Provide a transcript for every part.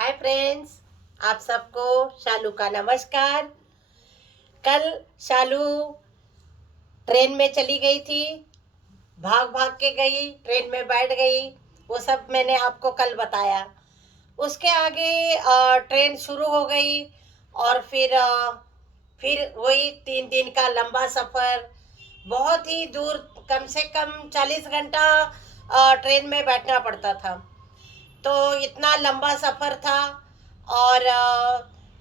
Hi friends, आप सबको शालू का नमस्कार। कल शालू ट्रेन में चली गई थी, भाग भाग के गई, ट्रेन में बैठ गई। वो सब मैंने आपको कल बताया। उसके आगे ट्रेन शुरू हो गई और फिर वही 3 दिन का लंबा सफ़र, बहुत ही दूर, कम से कम 40 घंटा ट्रेन में बैठना पड़ता था। तो इतना लंबा सफ़र था और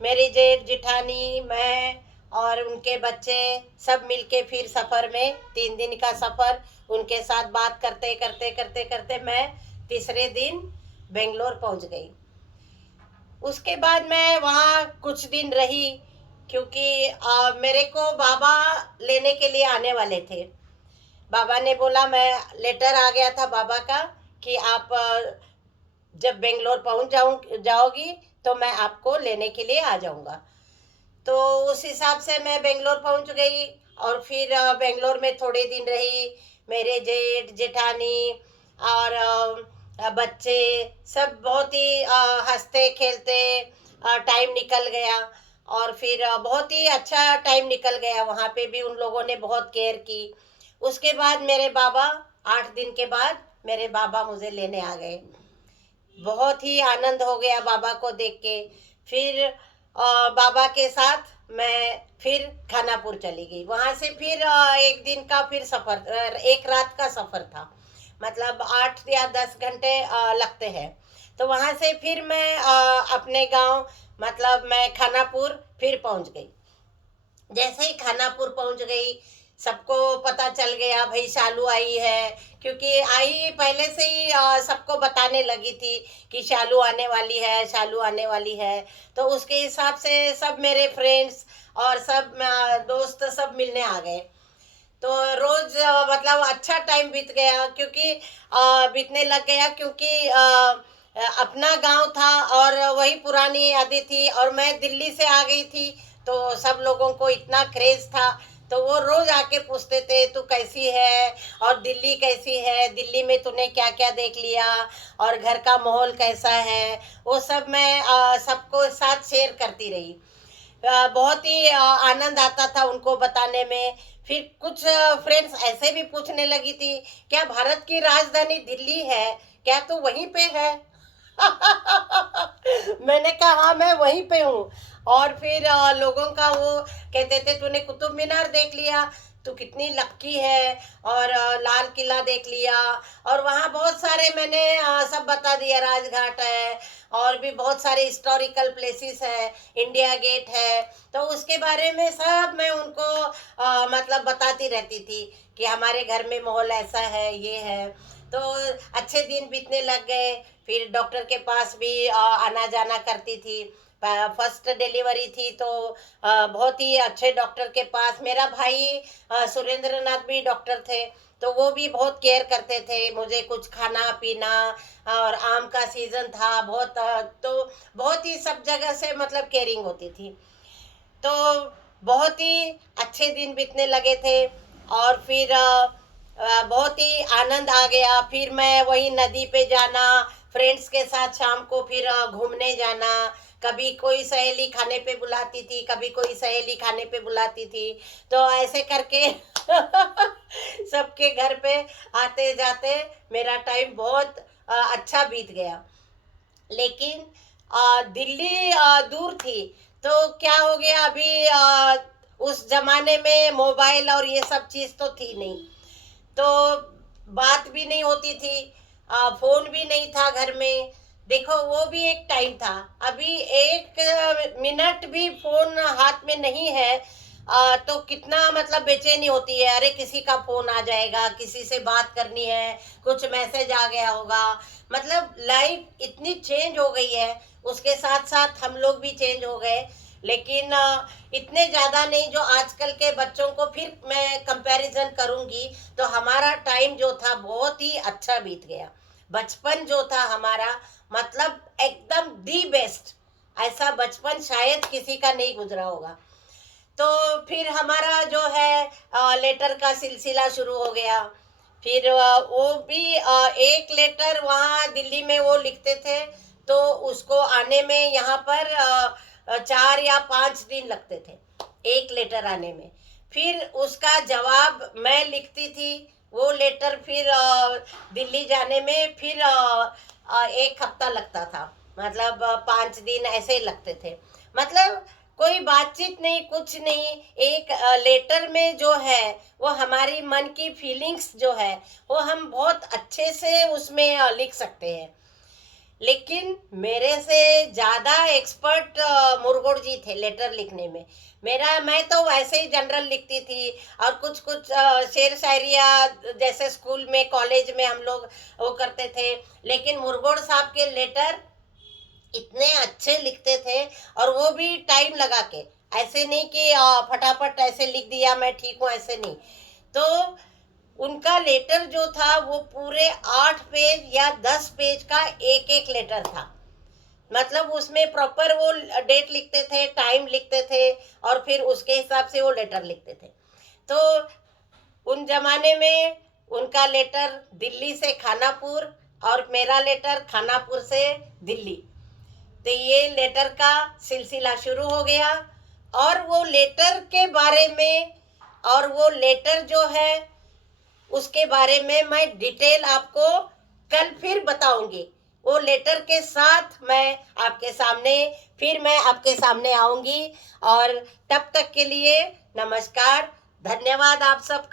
मेरी जेठ जिठानी, मैं और उनके बच्चे सब मिलके फिर सफ़र में 3 दिन का सफ़र, उनके साथ बात करते करते करते करते मैं तीसरे दिन बेंगलोर पहुंच गई। उसके बाद मैं वहाँ कुछ दिन रही, क्योंकि मेरे को बाबा लेने के लिए आने वाले थे। बाबा ने बोला, मैं लेटर आ गया था बाबा का कि आप जब बेंगलोर पहुंच जाओगी तो मैं आपको लेने के लिए आ जाऊंगा। तो उस हिसाब से मैं बेंगलोर पहुंच गई और फिर बेंगलोर में थोड़े दिन रही। मेरे जेठ जेठानी और बच्चे सब बहुत ही हंसते खेलते टाइम निकल गया। और फिर बहुत ही अच्छा टाइम निकल गया, वहाँ पे भी उन लोगों ने बहुत केयर की। उसके बाद मेरे बाबा, 8 दिन के बाद मेरे बाबा मुझे लेने आ गए। बहुत ही आनंद हो गया बाबा को देख के। फिर बाबा के साथ मैं फिर खानापुर चली गई। वहाँ से फिर एक दिन का फिर सफ़र, एक रात का सफ़र था, मतलब 8 या 10 घंटे लगते हैं। तो वहाँ से फिर मैं अपने गांव, मतलब मैं खानापुर फिर पहुँच गई। जैसे ही खानापुर पहुंच गई, सबको पता चल गया भाई शालू आई है, क्योंकि आई पहले से ही सबको बताने लगी थी कि शालू आने वाली है, शालू आने वाली है। तो उसके हिसाब से सब मेरे फ्रेंड्स और सब दोस्त सब मिलने आ गए। तो रोज मतलब अच्छा टाइम बीत गया, क्योंकि बीतने लग गया, क्योंकि अपना गांव था और वही पुरानी यादें थी, और मैं दिल्ली से आ गई थी। तो सब लोगों को इतना क्रेज था, तो वो रोज आके पूछते थे तू कैसी है और दिल्ली कैसी है, दिल्ली में तूने क्या क्या देख लिया और घर का माहौल कैसा है। वो सब मैं सबको साथ शेयर करती रही। बहुत ही आनंद आता था उनको बताने में। फिर कुछ फ्रेंड्स ऐसे भी पूछने लगी थी, क्या भारत की राजधानी दिल्ली है, क्या तू वहीं पे है? मैंने कहा हाँ, मैं वहीं पे हूँ। और फिर लोगों का वो कहते थे तूने कुतुब मीनार देख लिया, तू कितनी लक्की है, और लाल किला देख लिया। और वहाँ बहुत सारे मैंने सब बता दिया, राजघाट है और भी बहुत सारे हिस्टोरिकल प्लेसेस है, इंडिया गेट है। तो उसके बारे में सब मैं उनको मतलब बताती रहती थी कि हमारे घर में माहौल ऐसा है, ये है। तो अच्छे दिन बीतने लग गए। फिर डॉक्टर के पास भी आना जाना करती थी। फर्स्ट डिलीवरी थी तो बहुत ही अच्छे डॉक्टर के पास, मेरा भाई सुरेंद्र नाथ भी डॉक्टर थे, तो वो भी बहुत केयर करते थे मुझे, कुछ खाना पीना। और आम का सीजन था बहुत, तो बहुत ही सब जगह से मतलब केयरिंग होती थी। तो बहुत ही अच्छे दिन बीतने लगे थे। और फिर बहुत ही आनंद आ गया। फिर मैं वही नदी पे जाना, फ्रेंड्स के साथ शाम को फिर घूमने जाना। कभी कोई सहेली खाने पे बुलाती थी, कभी कोई सहेली खाने पे बुलाती थी। तो ऐसे करके सबके घर पे आते जाते मेरा टाइम बहुत अच्छा बीत गया। लेकिन दिल्ली दूर थी, तो क्या हो गया अभी, उस जमाने में मोबाइल और ये सब चीज़ तो थी नहीं, तो बात भी नहीं होती थी, फोन भी नहीं था घर में। देखो वो भी एक टाइम था, अभी एक मिनट भी फोन हाथ में नहीं है तो कितना मतलब बेचैनी होती है, अरे किसी का फोन आ जाएगा, किसी से बात करनी है, कुछ मैसेज आ गया होगा। मतलब लाइफ इतनी चेंज हो गई है, उसके साथ साथ हम लोग भी चेंज हो गए। लेकिन इतने ज़्यादा नहीं जो आजकल के बच्चों को फिर मैं कंपैरिजन करूंगी, तो हमारा टाइम जो था बहुत ही अच्छा बीत गया। बचपन जो था हमारा, मतलब एकदम दी बेस्ट, ऐसा बचपन शायद किसी का नहीं गुजरा होगा। तो फिर हमारा जो है लेटर का सिलसिला शुरू हो गया। फिर वो भी एक लेटर वहाँ दिल्ली में वो लिखते थे, तो उसको आने में यहाँ पर 4 या 5 दिन लगते थे एक लेटर आने में। फिर उसका जवाब मैं लिखती थी, वो लेटर फिर दिल्ली जाने में फिर 1 हफ्ता लगता था, मतलब 5 दिन ऐसे ही लगते थे। मतलब कोई बातचीत नहीं, कुछ नहीं। एक लेटर में जो है वो हमारी मन की फीलिंग्स जो है वो हम बहुत अच्छे से उसमें लिख सकते हैं। लेकिन मेरे से ज़्यादा एक्सपर्ट मुरगुड़ जी थे लेटर लिखने में। मैं तो वैसे ही जनरल लिखती थी, और कुछ कुछ शेर शायरिया जैसे स्कूल में कॉलेज में हम लोग वो करते थे। लेकिन मुरगुड़ साहब के लेटर इतने अच्छे लिखते थे, और वो भी टाइम लगा के, ऐसे नहीं कि फटाफट ऐसे लिख दिया मैं ठीक हूँ, ऐसे नहीं। तो उनका लेटर जो था वो पूरे 8 पेज या 10 पेज का एक एक लेटर था। मतलब उसमें प्रॉपर वो डेट लिखते थे, टाइम लिखते थे, और फिर उसके हिसाब से वो लेटर लिखते थे। तो उन जमाने में उनका लेटर दिल्ली से खानापुर, और मेरा लेटर खानापुर से दिल्ली। तो ये लेटर का सिलसिला शुरू हो गया, और वो लेटर के बारे में, और वो लेटर जो है उसके बारे में मैं डिटेल आपको कल फिर बताऊंगी। वो लेटर के साथ मैं आपके सामने आऊंगी। और तब तक के लिए नमस्कार, धन्यवाद आप सबका।